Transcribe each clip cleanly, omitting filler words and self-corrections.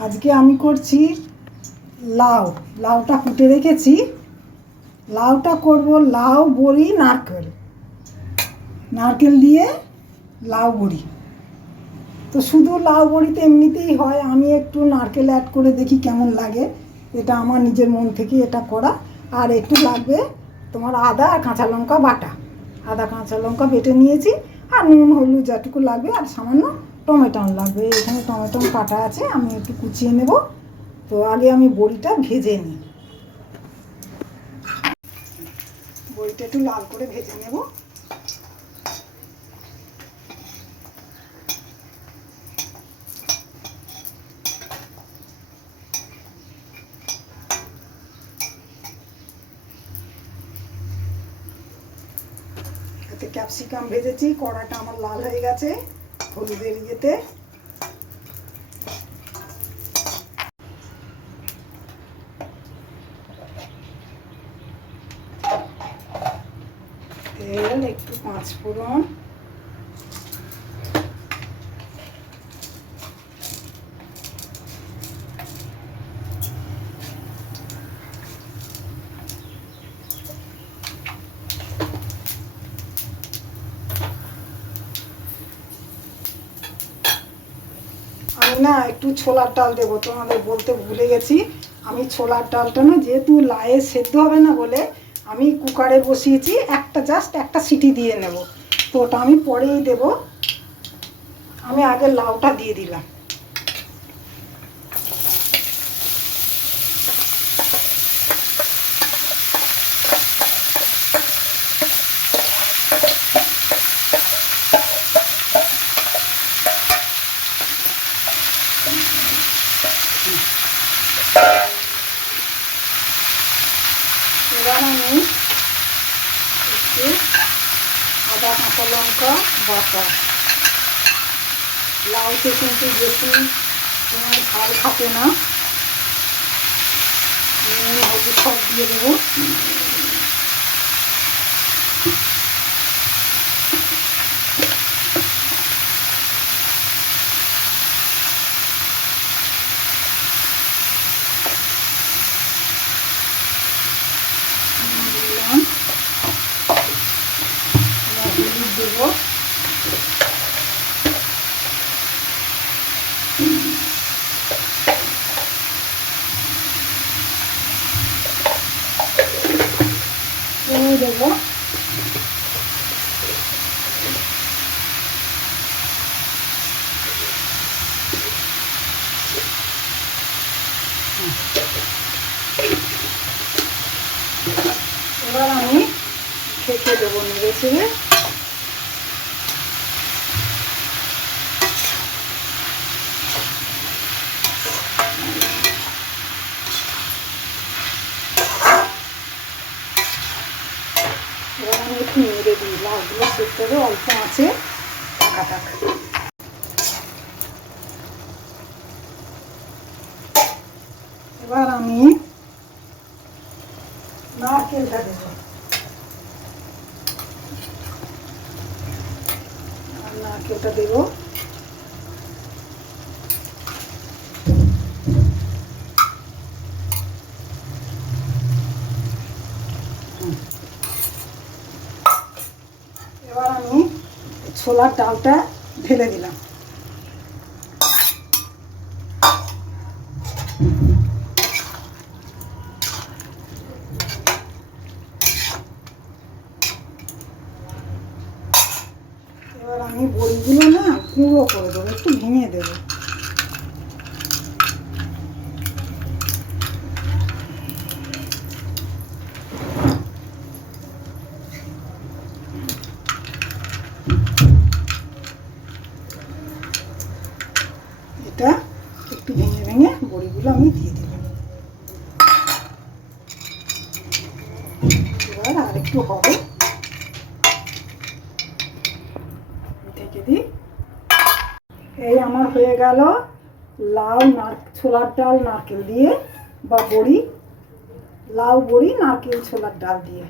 আজকে আমি করছি লাউ। লাউটা কুটে রেখেছি। লাউটা করব লাউ বড়ি নারকেল, নারকেল দিয়ে লাউ বড়ি। তো শুধু লাউ বড়িতে এমনিতেই হয়, আমি একটু নারকেল অ্যাড করে দেখি কেমন লাগে। এটা আমার নিজের মন থেকে এটা করা। আর একটু লাগবে তোমার আদা আর কাঁচা লঙ্কা বাটা, আদা কাঁচা লঙ্কা বেটে নিয়েছি, আর নুন হলুদ যেটুকু লাগবে, আর সামান্য টমেটো লাগবে। এখানে টমেটো কাটা আছে, আমি একটু কুচিয়ে নেব। তো আগে আমি বড়িটা ভেজে নিই। বড়িটা একটু লাল করে ভেজে নেব। এতে ক্যাপসিকাম ভেজেছি, কড়াটা আমার লাল হয়ে গেছে হলুদের ইয়েতে। তেল, একটু পাঁচ ফোড়ন, আমি না একটু ছোলার ডাল দেবো, তোমাদের বলতে ভুলে গেছি। আমি ছোলার ডালটা না, যেহেতু লায়ে সেদ্ধ হবে না বলে আমি কুকারে বসিয়েছি, জাস্ট একটা সিটি দিয়ে নেব। তো ওটা আমি পরেই দেব। আমি আগে লাউটা দিয়ে দিলাম। এবার আমি একটু আদা কাঁচা লঙ্কা বাটা, লাউতে কিন্তু বেশি তোমার ঝাল থাকে না, নুন হলুদ সব দিয়ে দেবো। দিলাম, হলুদ দেবো, দেবো। এবার আমি ঢেকে দেবো নেড়ে ছেড়ে। এবার আমি একটু নেড়ে দিই, লাউগুলো সেদ্ধ হবে, অল্প আছে টাকা টাকা। এবার আমি নারকেলটা দেবো, আর নারকেলটা দেবো। এবার আমি ছোলার ডালটা ঢেলে দিলাম। এবার আমি বড়িগুলো না গুঁড়ো করে দেবো, একটু ভেঙে দেবো। এটা একটু ভেঙে ভেঙে বড়িগুলো আমি দিয়ে দিলাম। এবার আর একটু হবে, ঢেকে দিই। এই আমার হয়ে গেল লাউ ছোলার ডাল নারকেল দিয়ে, বা বড়ি, লাউ বড়ি নারকেল ছোলার ডাল দিয়ে।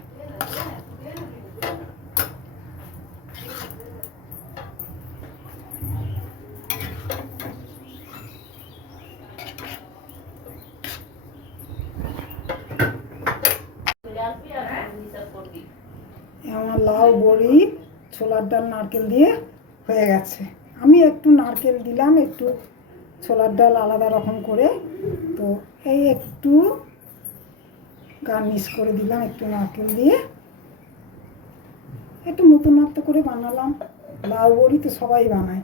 আমার লাউ বড়ি ছোলার ডাল নারকেল দিয়ে হয়ে গেছে। আমি একটু নারকেল দিলাম, একটু ছোলার ডাল আলাদা রকম করে, তো এই একটু গার্নিশ করে দিলাম একটু নারকেল দিয়ে, একটু নতুনত্ব করে বানালাম। লাউ বড়ি তো সবাই বানায়।